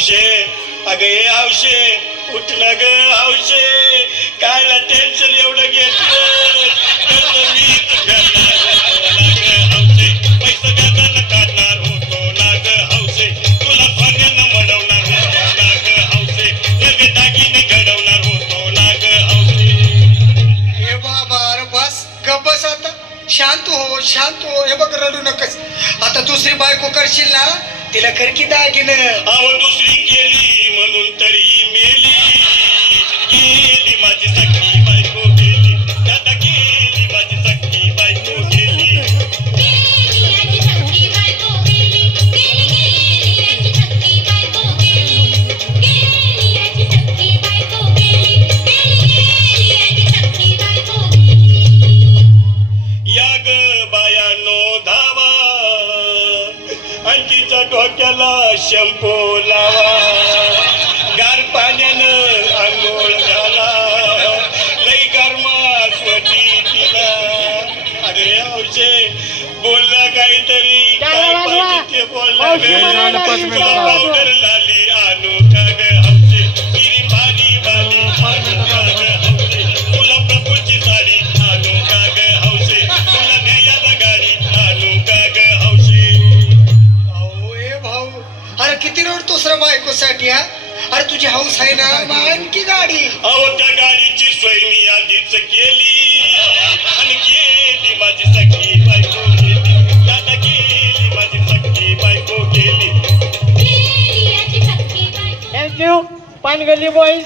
हौशे अगं हे हौशे उठलं ग हौशे कायला टेन्शन एवढं घेतलं तर मीच करणार होतो ना ग हौशे पैसा गजानं काढणार होतो ना ग हौशे तुला सोन्यानं मडवणार होतो ना ग हौशे नवे दागिने घडवणार होतो ना ग हौशे. हे बाबा अरे बस गप बस आता शांत हो हे बघ रडू नकस आता दुसरी बायको करशील ना तिला कर की दागिनं अहो दुसरी केली म्हणून तरी मेली गेली माझी सखी बायको गेली दादा गेली माझी सखी बायको गेली या ग बायानो धावा अंकीच्या डोक्याला शॅम्पू लावा गार पाण्यानं आंघोळ घाला लई गरमासवती तिला अरे हौशे बोलला काहीतरी काय पाहिजे ते बोलला पावडर लाली आणू का ग हौशे किरी भारी वाली आणू का ग हौशे तुला प्रफुल्लची साडी आणू का ग हौशे तुला न्यायाला गाडी आणू का ग हौशे. अहो ए भाऊ अरे किती रडतोस रे बायकोसाठी हा अरे तुझी हौस आहे ना मग आणखी गाडी अहो त्या गाडीची सोय मी आधीच केली आणि गेली माझी सखी बायको गेली दादा गेली माझी सखी बायको गेली. Thank you Pangalli boys.